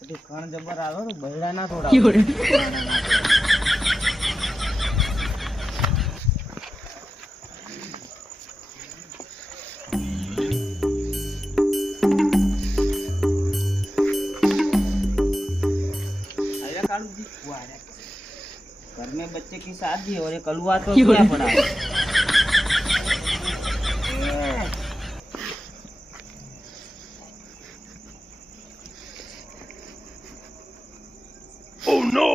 કણ જબર આવે તો બૈડા ના થોડા घर में बच्चे की शादी और ये कलुआ तो क्या पड़ा है? Oh no!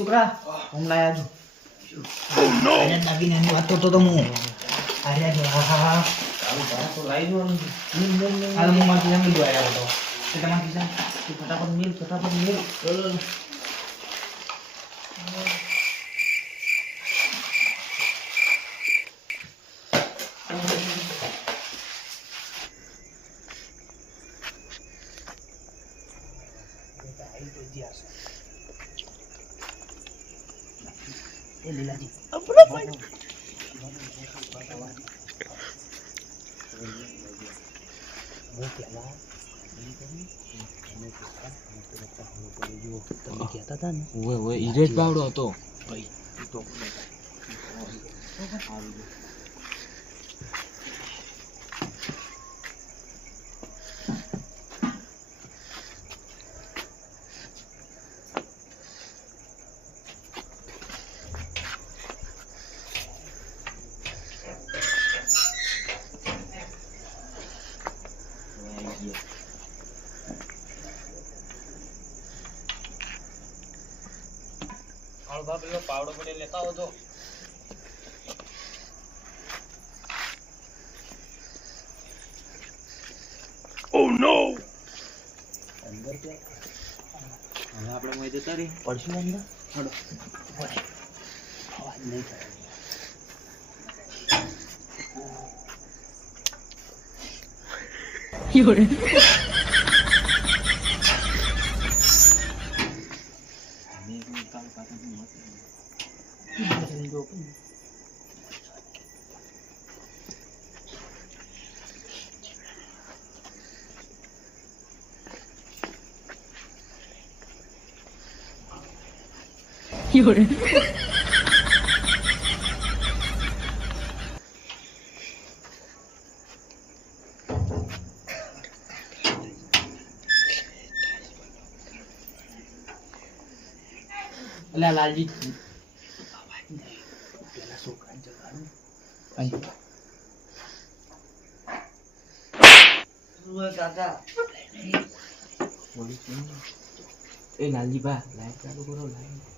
છોકરા હું લાયા છું. દાગીનાની વાતો તો હું આયા છો. હા તો લાવી દો. હાલ હું મારી ખિસ્સામાં લીધો આવ્યા હતો. તમારા ખિસ્સા ફટાફટ મિલ લીલાજી તમે કહેતા હતા ને ઈરેટ પાવડો હતો ભાઈ પાવડો પડે લેતા હો તો Oh no! અંદર ક્યાં હવે આપણે મોય જતા રહી પડશું અંદર હડો અવાજ નહીં થાય યોરે Llore. Lah lagi. Peલા છોકરાને જગાડું. અહીં. સુવા કાકા. બોલી કેમ? એ લાલજી બા લાઈટ ચાલુ કરો લાઈટ.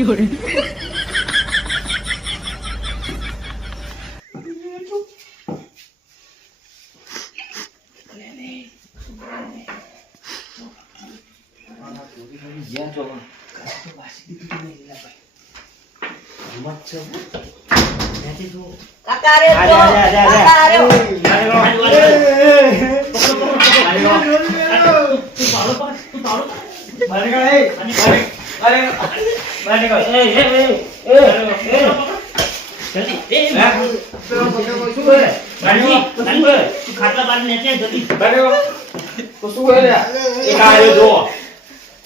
Llore. જલ્દી એ પેલો પકડો શું હે લાલજી લાલજી તું ખાટલા બાર ને છે જલ્દી બરાબર તો શું હે લ્યા એક આયો જો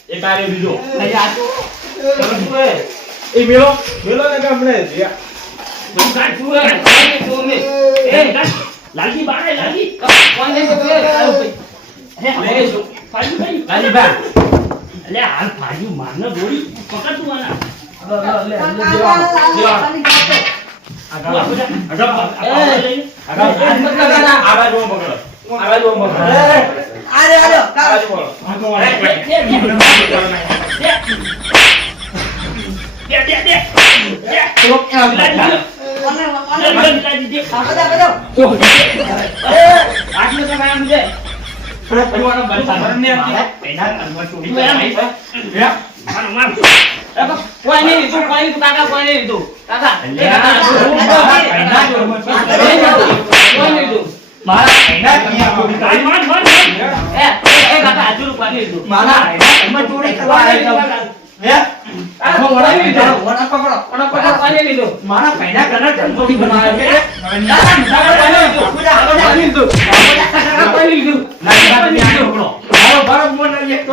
એક આયો બીજો અરે આ તો શું હે એ મેલો ને ગામડે જ્યા તું કાઢ તું એ લાલજી બારે લાલજી કોને પકડે આયો ભાઈ અરે ફાજુ ભાઈ લાલી બા અલે હાલ ફાજુ મારને ગોળી પકડ તું આના લે કોઈ નહીં તું કાકા કોઈ નહીં તું કાકા કોઈ નહીં તું મારા કાકા હજુ રૂપિયા તું મારા ચોરી કરવા હે આખો વડા લીધો વડા પકડો કોઈ નહીં લીધું મારા પૈના કના જન્મથી બનાવે છે કોઈ લીધું મારો મોન એક તો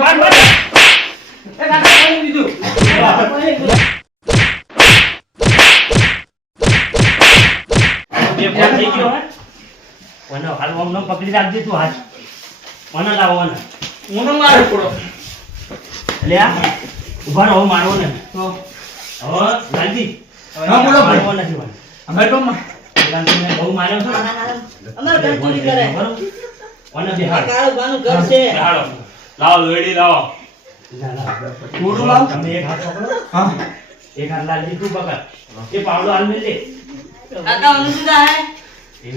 પકડી રાખજે તું હાથ મને લાવો ને હું મારે પડો લે ઉભા રહો મારવો ને તો હવે લાલજી હા બોલો ભાઈ મારવો નથી મને અમે તો લાલજીને બહુ માર્યો છે અમાર ઘર ચોરી કરે બરોબર મને બિહાર કાળું બાનું ઘર છે હાલો લાવો વેડી લાવો થોડું લાવ તમે એક હાથ પકડો હા એક હાથ લાલજી તું પકડ એ પાવડો હાલ મેલ દે કાકા અનુસુદા હે એ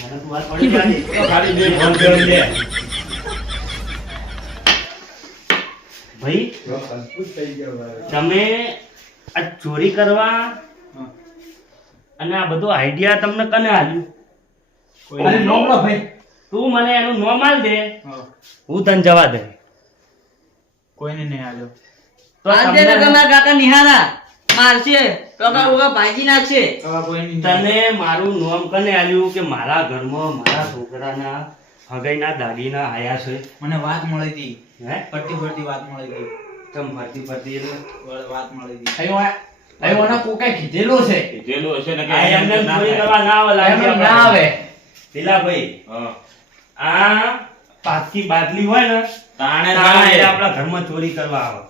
મને તું હાથ પડી જાય તો ખાલી બે ફોન કરી દે ભાઈ તમે આ ચોરી કરવા અને આ બધો આઈડિયા તમને કને આલ્યું અરે નોમલો ભાઈ તું મને એનું નામ આલ દે હું તને જવા દે કોઈને નહીં આલ્યો તો આજે તમને- તમારા કાકા નિહારા મારશે કાકા ઓગા ભાજી નાખશે કોઈ નહીં તને મારું નામ કને આલ્યું કે મારા ઘરમાં મારા છોકરાના હગાઈના દાગીના આયા છે મને વાત મળી હતી હે પટ્ટી ફરતી વાત મળી હતી તમ ફરતી ફરતી એટલે વાત મળી હતી અયો ના કોકે કીધેલો છે જેલો હશે ને આ એમને ચોરી કરવા ના આવે લાલજી એમ ના આવે પેલા ભાઈ હા આ પાકી બાટલી હોય ને તાણે તાણે જાય આપણા ઘરમાં ચોરી કરવા આવે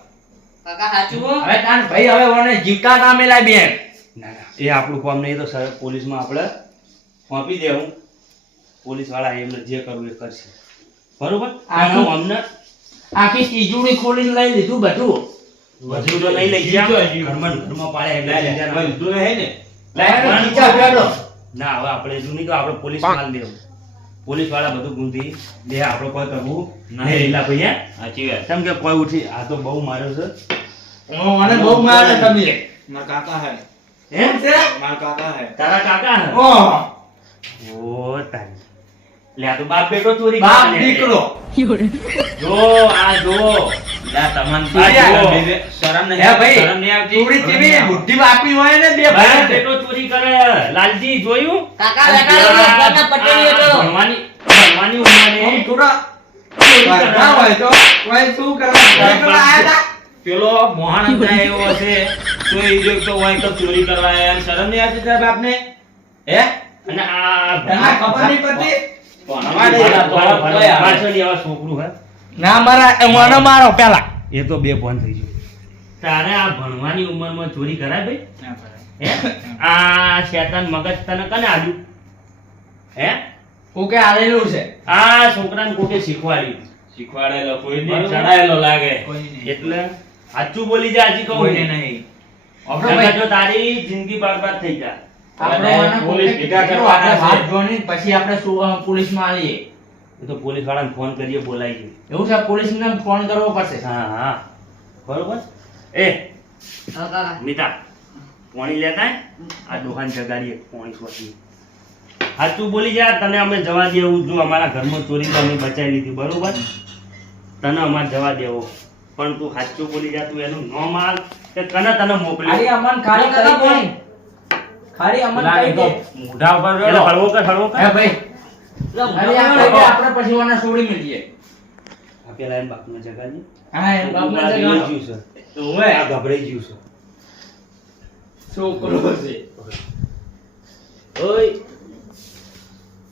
કાકા સાચું હો હવે તાન ભાઈ હવે વને જીવતા ના મેલાય બેન ના ના એ આપણું કામ નહીં તો સર પોલીસમાં આપણે સોંપી દેવું પોલીસ વાળા એમને જે કરવું એ કરશે બરોબર આનું- આનું અમને આખી તિજોરી ખોલીને લઈ લીધું બધું વધુ તો નહીં લઈ ગયા જીવ. ઘરમાં પાડે એટલે લઈ ગયા ના. તું હે ને લાય ખીચા ફેરો ના હવે આપણે જો નહીં તો આપણે પોલીસ માલ દેવું પોલીસ વાળા બધું ગુંથી દે આપણે કોઈ કરવું નહીં રીલા ભાઈ હે સાચી વાત કેમ કે કોઈ ઉઠી આ તો બહુ માર્યો છે મને બહુ મારે તમે મારા કાકા હે એમ છે મારા કાકા હે તારા કાકા હે ઓહ ઓ તારી લે આ તો બાપ બેટો ચોરી બાપ કરવા દીકરો જો આ જો લા તમન શરમ નહીં હે ભાઈ શરમ નહીં આવતી ચોરી જેવી બુદ્ધિ બાપી હોય ને બે બાપ ભાઈ બેટો ચોરી કરે લાલજી જોયું કાકા બેટા કાકા પટેલ હતો ભણવાની ઉંમરે આમ થોડા ના હોય તો ભાઈ શું કરવા ચોરી કરવા આયા તા પેલો મોહન અંતા એવો હશે તો એ જો તો હોય તો ચોરી કરવા આયા શરમ નહીં આવતી તારા બાપને હે અને આ તને ખબર નહીં પડતી પાછળ એવા છોકરું હે ના મારા મને મારો પેલા એ તો બે ફોન થઈ ગયું તારે આ ભણવાની ઉંમરમાં ચોરી કરાય ભાઈ હે આ શેતાન મગજ તને કને આલ્યું હે કોકે આલેલું છે આ છોકરાને કોકે શીખવાડ્યું શીખવાડેલો કોઈ બરોબર. નહીં ચડાયેલો લાગે એટલે સાચું બોલી જા હજી કહું કોઈને નહીં આપણે ભાઈ જો તારી જિંદગી બરબાદ થઈ જાય આપણે મને પોલીસ કોકે ભેગા કીધું, કરવાના આપણે છે. હાથ જોડીને પછી આપણે પોલીસમાં આલીએ એ તો પોલીસ વાળાને ફોન કરીએ બોલાવી એવું છે પોલીસને ફોન કરવો પડશે હા હા બરોબર એ હા કાકા મિતા પાણી લેતા આય? આ દુકાન જગાડીએ પાણી સોચી સાચું બોલી જા તને અમે જવા દેવું જો અમારા ઘરમાં ચોરી તો અમે બચાવી લીધી બરોબર તને અમારે જવા દેવો પણ તું સાચું બોલી જા તું એનું ન માલ કે કને તને મોકલ્યો અરે અમન ખાલી કાકા કરી દે ખાલી અમને પેલા કહી એ તો દે. મોઢા ઉપર એટલે હળવો કર હળવો કર હે ભાઈ પેલા ખાલી આ કહી દે, આપણે પછી ઓને છોડી મેલીએ. આ પેલા એમ બાપનો જગાડી હા એમ બાપને આ જગાડો. બેહી ગયું છે ઓવે, આ ગભરાઈ ગયું છે છોકરો છે. ઓય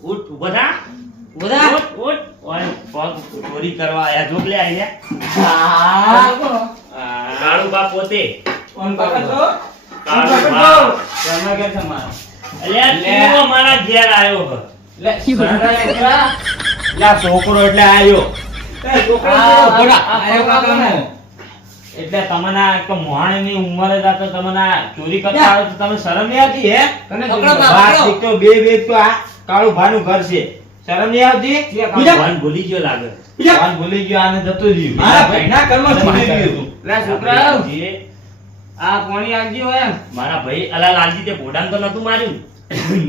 ઉઠ ઉભા થા બધા ઉઠ ઉઠ ઓય પગ ચોરી કરવા આયા જો લે આયા હા કાળુ બા પોતે ઓન પકડજો. ઓન કાળુ પકડજો. બા ઘરમાં કેમ છે મારો? અલ્યા તું મારા ઘેર આવ્યો હે લે, ઘરના છોકરા. એટલે આ છોકરો એટલે આવ્યો એ છોકરો આ, છે, આ, ઘોડા. આ, આયો કાકાનો. એટલે તમને આ એક તો મોહાણીની ઉંમરે જ આ તો તમને આ ચોરી કરતા આવે તો તમે શરમ નહીં આવતી હે તને પકડો જોયું? બાપ. બાર એક તો બે બે તો આ કાળું ભાનું ઘર છે શરમ નહીં આવતી બીજા ભગવાન ભૂલી ગયો લાગે ભગવાન ભૂલી ગયો આને જતો રહ્યું મારા ભાઈના ઘરમાં ભૂલી ચોરી ગયું. લે, છોકરા. જે આ કોણી આગી હોય એમ? મારા ભાઈ અલા લાલજી તે ઘોડાને તો નતું માર્યું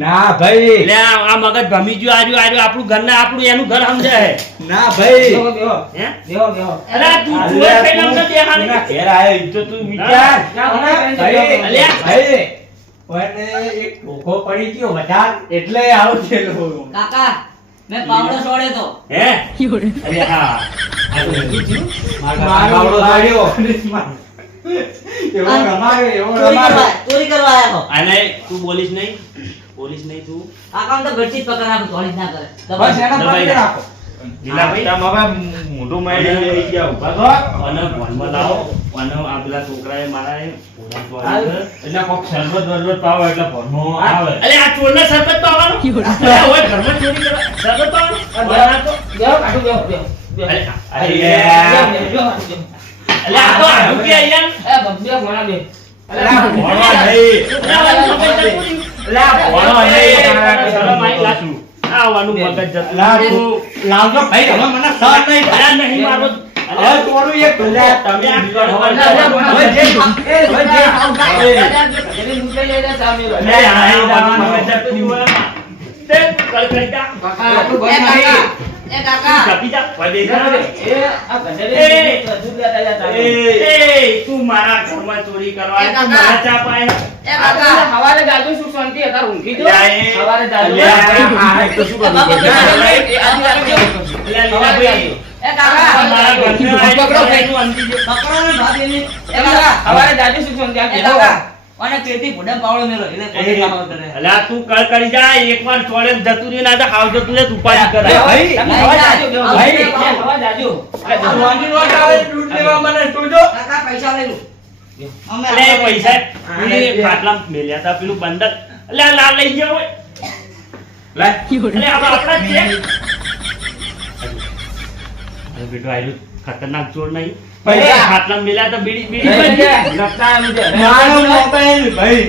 ના ભાઈ એટલે આ મગજ ભમી ગયું આર્યું આપણું ઘર ને આપણું એનું ઘર સમજાય ના ભાઈ બેહો, બેહો. હે બેહો, બેહો. અલા તું અલ્યા, જુએ કઈ નામ તું નથી દેખાણી એના ઘેર આયો ઈ તો તું વિચાર ક્યાં કોને ભાઈ, અલ્યા. ભાઈ, કોઈને એક ધોકો પડી ગયો વધાર એટલે આવું થયેલું. કાકા મેં પાવડો છોડે તો હે અરે હા આ તો નથી થયું? મારો બાવડો પાડ્યો. એવો રમાયો, એવો રમાયો. ચોરી કરવા આવ્યા તો આને તું બોલીશ નહીં તું આ કામ તો ઘરથી જ પકડ નાખું ચોરી જ ના કરે બસ એના દબાઈ પકડી જા. રાખો. લીલાભાઈ આમ હવે મોઢું મારીને લઈ ગયા ઊભા થો. અને ભણવા લાવો અને આ પેલા છોકરાએ મારા એ ઘોડા ચોરી કરે. એટલે કોક શરબત બરબત પાવો એટલે ભરમો આવે. અલે આ ચોરના સરબત તો આવવાનું અલે ઓય ઘરમાં ચોરી કરે સરબત તો આવવાનું આ તો બેહો, કાઢો, બેહો, બેહો, બેહો. અલે અરે, બેહો, બેહો, બેહો. અલે આ તો આડું કે અહીંયા એ બેહો, ઘોડા બેહો. અલા, ભણવા નહીં. છોકરાઓનું મગજ જતું રહ્યું. અલા, ભણવા નહીં. અરે, શરમ આવી લાગતું. આવવાનું મગજ જતું અલા, રહ્યું. તું લાવજો ભાઈ, હવે મને સહન નહીં થાય. અરે નહીં મારો હવે થોડું એક અલા, તમે આ બીજા કરો, હવે અલા, જે- હવે જે- જલ્દી મૂકી લઈ જા, સામે લો. અલે, આ આવવાનું મગજ જતું રહ્યું એમાં. તે કળકળી જા. કાકા, આટલું એ બંધ કાકા નહીં. એ કાકા જપી જા. વળી જા. એ, આ ગધેડી દૂધ લેતા જતા. એ તું મારા ઘરમાં ચોરી કરવા એ તું કાકા. મને ચા પાય એ આ કાકા તો હવારે જાજુ સુખ શાંતિ હતા, ઊંઘી જો. અલ્યા, એ- હવારે જાજુ. અલ્યા, આ એક તો શું કરવું પડે? એ આજી રાખજો. અલ્યા, લીલાભાઈ. એ કાકા મારા ઘરને પકડો, આવીને અંધી ગયો. પકડો ને ભાભીની એ કાકા હવારે જાજુ સુખ શાંતિ આ એ બેહો. કાકા અને પેટી ભોડા પાવડો મેલો એટલે પોતે કામ કરે અલ્યા, તું કળકળી જા. એકવાર ચોળે જતું રહ્યું ના તો હાવ જતું રહે, તું ઉપાધિ કરે. બેહો, ભાઈ, તમે હવા જાજુ, બેહો. ભાઈ. હવા જાજુ. આ વાંગી નોટ આવે, દૂધ લેવા મને તું જો. કાકા પૈસા લઈ લો અમે અલે, એ પૈસા આને એ બે. ખાટલામાં મેલ્યા હતા, પેલું બંધક. અલ્યા, લાલ લઈ ગયો હોય. લાય. અલ્યા, હવે આપણા જ છે. અરે બેટો, આયરું ખતરનાક ચોર નહીં. પૈસા. પૈસા ખાટલામાં મેલ્યા તો બીડી બીડી એ, બની. એ, લપટા એમ છે. મારો મોબાઈલ ભાઈ.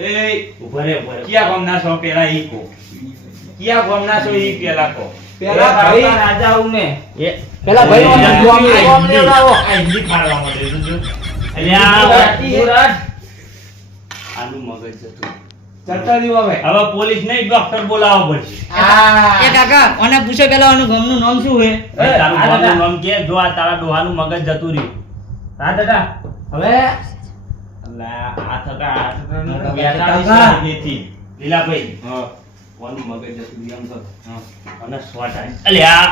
એ ઉભો રે, ઉભો રે. કિયા ગામના છો પેલા ઈ કો. કિયા ગામના છો ઈ પેલા કો. પેલા ભાઈ રાજા આવું ને. એ પેલા ભાઈ અલ્યા, મને જોવા મળે, જોવા મળે, લાવો. આ હિન્દી ફાડવા માંડે છે, જો. અલ્યા, ગુજરાત. આનું મગજ જતું. ચડતા દીવો હવે. હવે પોલીસ નહીં, ડોક્ટર બોલાવવો પડશે. એ કાકા અને પૂછે પેલા આનું ગામનું નામ શું છે ભાઈ, તારું આ ડોહાનું દાદા. નામ કે જો આ તારા ડોહાનું મગજ જતું રહ્યું. હા દાદા હવે અલા, આ થતા નું કાકા. વ્યાચારી નથી. લીલાભાઈ, હા. કોનું મગજ જતું રહ્યું એમ કહો. અને SWAT આવી. અલ્યા,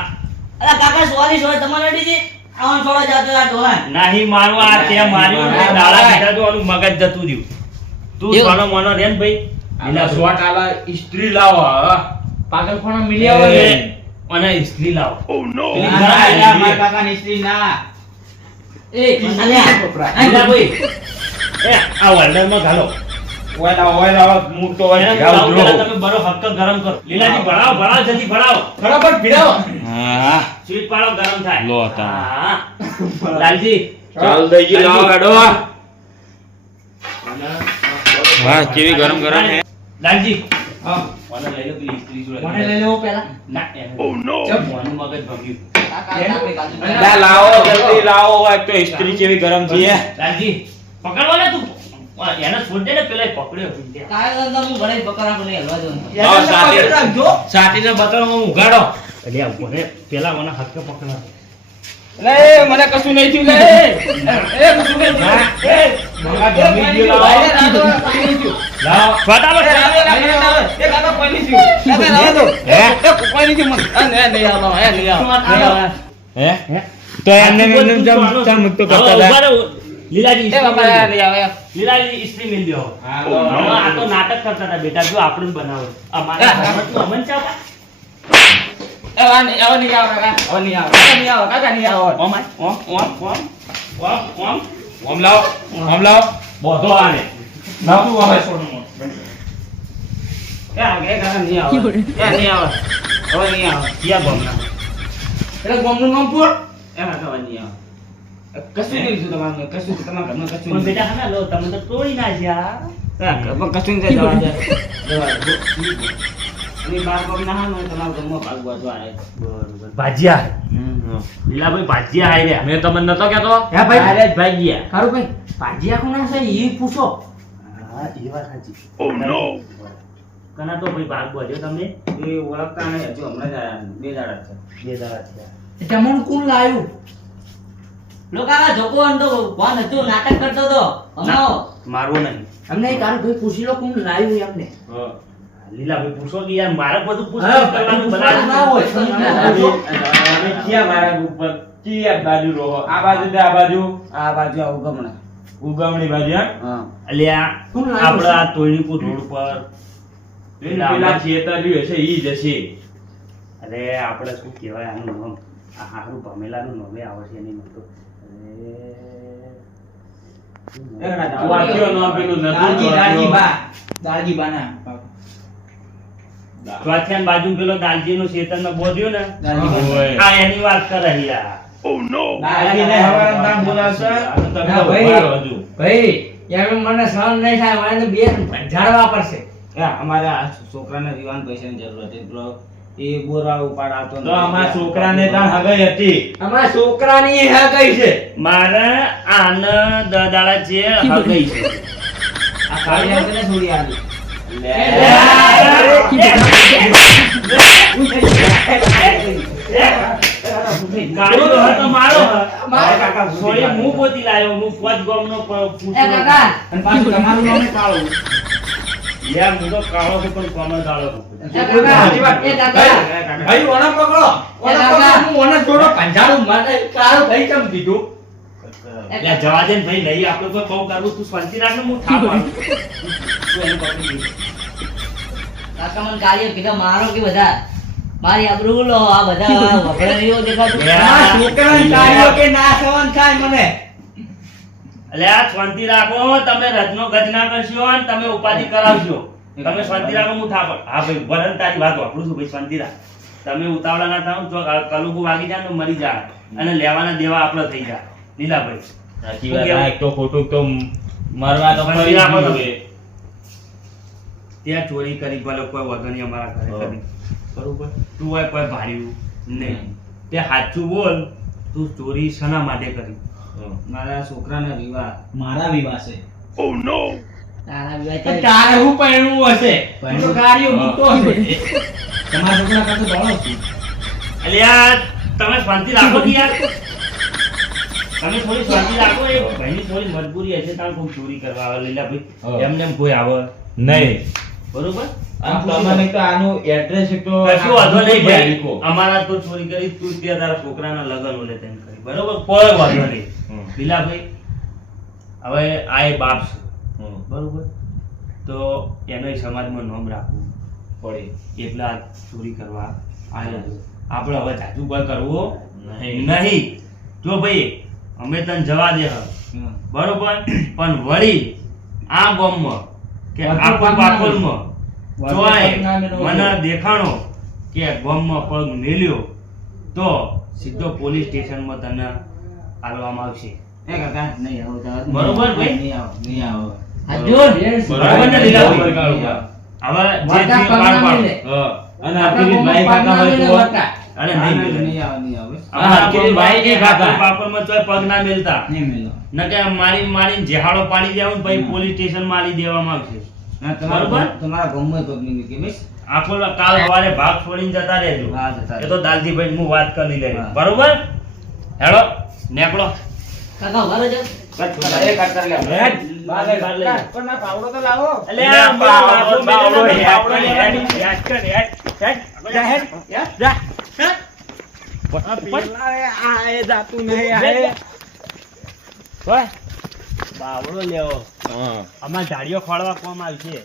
અલા કાકા સોરી સોરી તમારે અડી છે આवन છોડો જાતો આ ડોહા નાહી મારવા, આ તે માર્યું, ના, તે દાડા ના. પીધા તો આનું મગજ જતું રહ્યું. તું એવું? સોનો મોનો રે ને ભાઈ. લીલા શોટ આલા ઇસ્ત્રી લાવો હા. પાગલખોણા મિલી આવો ને. અને સ્ત્રી લાવો. પેલી ના, ઘણા ના, આવી મારા છે. કાકાની ઇસ્ત્રી ના. એ અલ્યા લીલાભાઈ, એ આ હોલ્ડરમાં ઘાલો. ઓય લાવો, હું તો ઓય એને ગાઉં લાવો, પેલા જો. તમે બરો હક્ક ગરમ કરો. લીલાજી ભણાવો, ભણાવો, જલ્દી ભણાવો. ફટાફટ ભીડાવો. હા. સ્વીટ પાડો, ગરમ થાય. લો તા. હા. લાલજી, ચાલ દઈજી લાવો હેડો. અને વાહ, કેવી ગરમ ગરમ હે. લાલજી, હા. મને લઈ લો પેલી સ્ત્રી જોડે. મને લઈ લેવો પેલા. ના, એને મોનું મગજ ભમ્યું. કાકા કાપે કાજુ લા, લાવો જલ્દી લાવો, હોય તો ઇસ્ત્રી કેવી ગરમ છે. લાલજી, પકડવા ને તું. એને છોડ દે ને, પેલા એ પકડ્યો. કાય તો હું ઘરે પકડા પણ હલવા દઉં લાવો, સાથે. પકડી રાખજો. સાટીને બતાવો ઉઘાડો. અલ્યા, ઉભો રે. પેલા મને હક્ક પકડવા. લે મને કશું નહીં થયું લે. એ કશું નહીં થયું. એ મંગા જમી ગયો લાવો. લાવો. ફટાફટ એ કાકા કોઈની થયું? હે? હે? તો એમને ચમ મુક્તો કરતા હતા. લીલાજી એ બાપા લઈ આવે. લીલાજી ઇસ્ત્રી મિલ દો. હા, હવે આ તો નાટક કરતા હતા બેટા, જો આપણે જ બનાવો. અમારા ઘરમાં અમન ચા એ વા નહીં આવો નહીં આવો કાકા. આવો નહીં આવો. કાકા નહીં આવો. કાકા નહીં આવો. ઓમ ઓમ ઓમ ઓમ ઓમ ઓમ ઓમ લાવો. ઓમ લાવો. બોધો આને. નાખું હવે. એ કાકા નહીં આવો. એ નહીં આવો. હવે નહીં આવો. ક્યાં બોમના એટલે ગોમનું નામ પૂર. એમાં તો હવે નહીં આવો. કશું નહીં લીધું તમારું. કશું તમારા ઘરમાં કશું પણ નહીં. બેટા હા લો તમે તો તોડી નાખ્યા. કશું નહીં જવા દે. જવા દે. અને બાર કોમ ના હા ને તમારા ઘરમાં ભાગ બાજુ આવે. બરોબર ભાજ્યા લીલાભાઈ ભાજ્યા આઈ રહ્યા. મેં તમને નતો કહેતો? હે ભાઈ ભાગ્યા. ખારું ભાઈ ભાજી આખું ના છે એ પૂછો. હા એ વાત સાચી. ઓ નો કના તો ભાઈ ભાગ બોલ્યો તમે એ ઓળખતા નહીં હજુ હમણાં જ આયા. બે દાડા છે. બે દાડા થયા. જમણ કોણ લાવ્યું લોકા જોકો અંતો કોણ હતું નાટક કરતો તો હમણાં મારવો નહીં. અમને એક આરું ભાઈ પૂછી લો કોણ લાવ્યું એમને લીલાભાઈ પૂછો કે યાર મારે બધું હા, કરવાનું પૂછવાનું ના હોય. અમે ક્યાં મારા ઉપર ક્યાં બાજુ રહો? આ બાજુ કે આ બાજુ? આ બાજુ આવું ગમણા. ઉગમણી બાજુ એમ? હા. અલ્યા કોણ લાવ્યું આપણા તોયણીપુર રોડ પર પેલા ખેતર રહ્યું હશે ઈ જ હશે. અરે આપણે શું કહેવાય આનું નામ આ હારું ભમેલાનું નામે આવે છે એની તો વાંચ્યો નામ પેલું નતું દાળજી વાંચ્યો. બા. દાળજી બાના. ચોથિયાન બાજુ પેલો દાલજીનું શેતરમાં બોધ્યો ને દાળજી બા. ઓય. આ એની વાત કરે યાર દાળજીને હવારે નામ બોલાવશે? તમે ના, તો ભાઈ. ઉભા રહો હજુ. ભાઈ એમ મને સહન નહીં થાય મારે તો બે ઝાડવા પડશે એ અમારે આ છોકરાને વિવાન પૈસાની જરૂર હતી. પેલો એ બોરા ઉપાડ આવતો તો અમારા છોકરાને તાણ હગાઈ હતી. અમારા છોકરાની હા કઈ છે મારે આન દાડા છે હગઈ છે આ કાળી આંખને છોડી આવી. કાળીઓ હતો મારો મારા કાકા સોરી હું પોતી લાયો હું ફોજ ગામનો પૂછું એ કાકા અને પાછું તમારું નામ ય કાળું. યાર હું તો કાળો છું પણ કોમળ કાળો છું એ કાકા એ કાકા ભાઈ ઓના પકડો. ઓના દાદા. પકડો. હું ઓના જોડો કંજાળું માટે તારું ભાઈ કેમ કીધું? એટલે જવા દે ને ભાઈ નહીં આપણે કોઈ બહુ કરવું તું શાંતિ રાખ ને હું થાપ આવું તું એને પકડી દે. કાકા મને ગાળીઓ કીધા મારો કે બધા મારી આબરૂ લો આ બધા વગડા નહીં દેખાતું આ છોકરાને તાળીઓ કે ના સહન થાય મને. એટલે આ શાંતિ રાખો તમે રત્નો ગજ ના કરશો અને તમે ઉપાધિ કરાવશો તમે શાંતિ રાખો હું થાપ હા ભાઈ વરણ તારી વાત વાપરું છું ભાઈ શાંતિ રાખ તમે ઉતાવળા ના થાવ જો કલુકુ વાગી જાય તો મરી જાય અને લેવાના દેવા આપણે થઈ જાય લીલાભાઈ સાચી વાત. આ એક તો ખોટું તો મરવા તો શાંતિ ફરી રાખો ગયું તમે. એ. ત્યાં ચોરી કરી ભલે કોઈ વગર નહીં અમારા ઘરે હા. કરી બરોબર તું હોય કોઈ ભાડ્યું નહીં તે સાચું બોલ તું ચોરી શના માટે કરી મારા છોકરાને વિવાહ. મારા વિવાહ છે. તારા વિવાહ તો તારે હું પહેરવું હશે? તું તો ગાડીઓ મૂકતો હશે. તમારા છોકરા કરતો દોડો છું. અલ્યા તમે શાંતિ રાખો કે યાર તમે થોડી શાંતિ રાખો એ ભાઈની થોડી મજબૂરી હશે તાણ કોઈ ચોરી કરવા આવે લીલા હા. ભાઈ એમને એમ કોઈ આવે નહીં. બરોબર અને તમને તો આનું એડ્રેસ એક તો કશું વાંધો નહીં ભાઈ લીખો. અમારા તો ચોરી કરી તું ત્યાં તારા છોકરાના લગન ઓલે તેમ કરી બરોબર કોઈ વાંધો નહીં હમ. લીલા ભાઈ હવે આ એ બાપ છે હમ. બરોબર તો એનો સમાજમાં નામ રાખવું પડે. એટલે આ ચોરી કરવા આવ્યો છે. આપણે હવે જાજુ કોઈ કરવો નહીં. નહીં જો ભાઈ અમે તને જવા દે હ. હમ. બરોબર પણ વળી આ ગામમાં કે વધુ આ પગ ના પાકોલમાં વધુ જોય પગ ના મેળવો. મને દેખાણો કે ગામમાં પગ મેલ્યો તો સીધો પોલીસ સ્ટેશનમાં તને આલવામાં આવશે એ કાકા નહીં આવો જવા દો. બરોબર ભાઈ? નહીં આવો નહીં આવો. હજુ બરાબર ને લીલાભાઈ? નહીં આવો. હવે જે વાતા થયું પાડ પગના પાડ. મેલે. હા. અને આપણા આખી ભાઈ ખાતા હોય તો અરે ના, નહીં ના, મેલે. નહીં આવો નહીં આવો. અમારા આખી ભાઈ નહીં ખાતા. પાપડમાં તોય પગ ના મેલતા નહીં મેલો. ન કે મારી મારીને જેહાડો પાડી દેવું ને પછી પોલીસ સ્ટેશન માં આલી દેવામાં આવશે ના, બરોબર? તમારા ગામમાં પગ નહીં મૂકે, બસ. આખો કાલ સવારે ભાગ છોડીને જતા રહેજો હા, જતા એ તો દાલજીભાઈ હું વાત કરી લઈ હા. બરોબર હેડો નેકળો કાકા ઉભા રહેજો એ કાકા લે. બાર લઈ જા. પણ ના પાવડો તો લાવો. અલે આ હમણાં લાફો મેલ્યો ને તો પાવડો લેવાની. યાદ કર, યાદ. જા હેડ. જા. ઓય, બાવળો લેવો. અમાર ઝાડીઓ ખોળવા કોમ આવશે.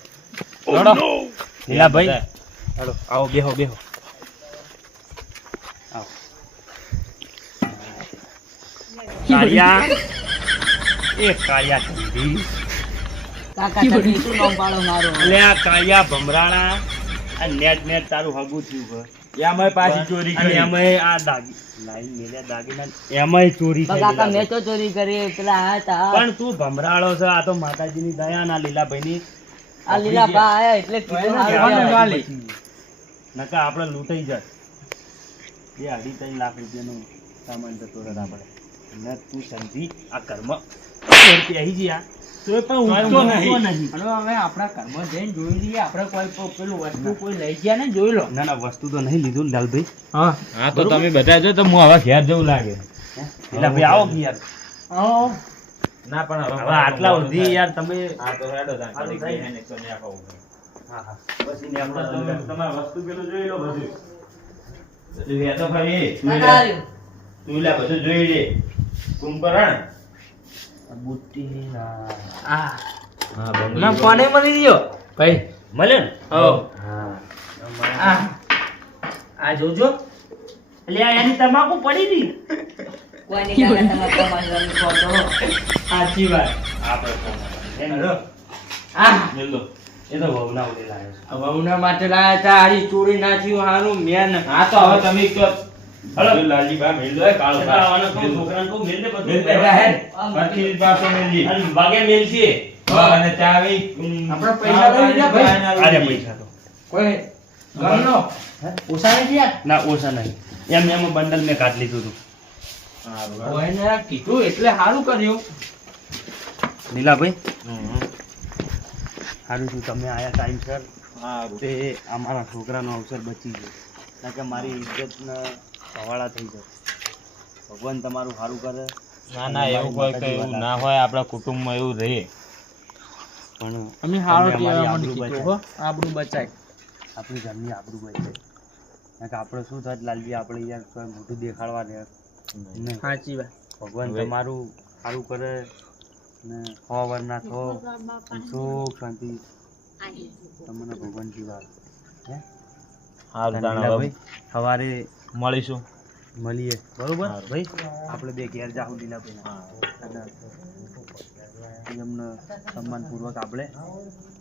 લીલાભાઈ, હાલો, આવો, બેહો. આવો. કાળિયા, એ કાળિયા ઢંઢી. કાકા તમે શું નામ પાડો મારું? અલે આ કાળિયા ભમરાણા, આ નેટ તારું હગું થયું છે. એમાંય પાછી ચોરી અને કરી. એમાંય આ લાઈન મેલ્યા દાગીના, એમાંય ચોરી થઈ કાકા મેં લીલાભાઈ. તો ચોરી કરી પેલા આ હતા પણ તું ભમરાળો છે, આ તો માતાજીની દયા ના લીલાભાઈની. આ લીલા બા આયા એટલે કીધું ભાઈને હારું કહેવાનું કહેવાય. નકા આપણે લૂંટાઈ જાય. એ 2.5 લાખ રૂપિયાનો સામાન જતો રહે આપણે. અને તું સમજી આ કર્મ પહેરી ગયા તોય પણ ઊંઘતો નહીં. અને હવે આપણા ઘરમાં જઈને જોઈ લઈએ. આપણે કોઈ પેલું વસ્તુ કોઈ લઈ ગયા ને જોઈ લો. ના વસ્તુ તો નહીં લીધું લાલભાઈ. હા તો તમે બધા જો તો હું હવે ઘેર જવું લાગે. લીલાભાઈ આવો કે યાર. ના પણ હવે આટલા સુધી યાર તમે હા તો હેડો તાન. સારું થાય ને. એને તો નહીં આપાવું. હા પછી ને આપણે તમે તમારી વસ્તુ પેલું જોઈ લો બધું. બધું યાદ તો ખરી. કાકા હાર્યું. તું લા બધું જોઈ લે. કુંભકરણ. બુટ્ટીના હા હા ના ફોને મળી ગયો ભાઈ. મળે ને. હો હા આ જોજો. એટલે આ એની તમાકુ પડી હતી. કોઈ નહીં કાકા તમે કમાવાનું કહો તો. સાચી વાત. આપણે કોણ? હેલો. આ મેલો. એ તો વહુના ઉડે લાવ્યો છે. વહુના માટે લાયા હતા. હારી ચોરી ના થયું હારું મેં ન- હા તો હવે તમે કહો. હલો લાલજી બા મેલ દો કાળો બા. છોકરાઓને કહું, છોકરાને કહું, મેલ દે બધું. મેલ દે હેડ. આમ પાછી પાછો મેલ દી. અને વાગે મેલ છે. હા અને ત્યાં આવી આપણે પૈસા લઈ લીધા ભાઈ. અરે પૈસા તો કોઈ ગમનો ઓછા નહીં થયા? ના ઓછા નહીં. એમ બંડલ મેં કાઢ લીધું હતું. કોઈને કીધું એટલે સારું કર્યું. નીલાભાઈ સારું છું તમે આયા ટાઈમસર. તે અમારા છોકરાનો અવસર બચી ગયો. કારણ કે મારી ઇજ્જતને સવાળા થઈ જાય. ભગવાન તમારું સારું કરે. ના ના એવું કોઈ કઈ એવું ના હોય. આપણા કુટુંબમાં એવું રહે. પણ અમે સારું તમે અમારી કહેવા આબરૂ મને કીધું બચાવી. હો. આબરૂ બચાય. આપણી ઘરની આબરૂ બચે. કારણ કે આપણે શું થાય લાલજી, આપણે યાર કોઈ મોઢું દેખાડવા દે નહીં. સાચી વાત. ભગવાન હવે- તમારું સારું કરે ને ખબર ના થો સુખ શાંતિ તમને ભગવાન જીવા. હારું તાણ હવે ભાઈ સવારે મળીશું. મળીએ બરોબર સારું. ભાઈ. આપણે બે ઘેર જાહું લીલાભાઈ અને એમને સન્માનપૂર્વક આપણે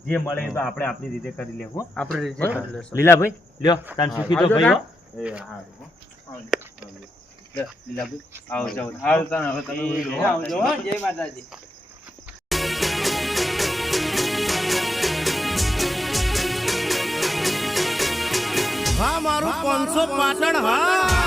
જે મળે એ તો આપણે આપણી રીતે કરી લેવું હો. આપણે રીતે બરોબર? કરી લેશું. લીલાભાઈ લ્યો તાન સુખી તો આવજો ભાઈ હો. એ હારું હો. લ્યો, લીલાભાઈ આવો જાઓ. હારું તાણ હવે તમે એ આવજો હો. જય માતાજી. હા મારું 500 પાટણ હા.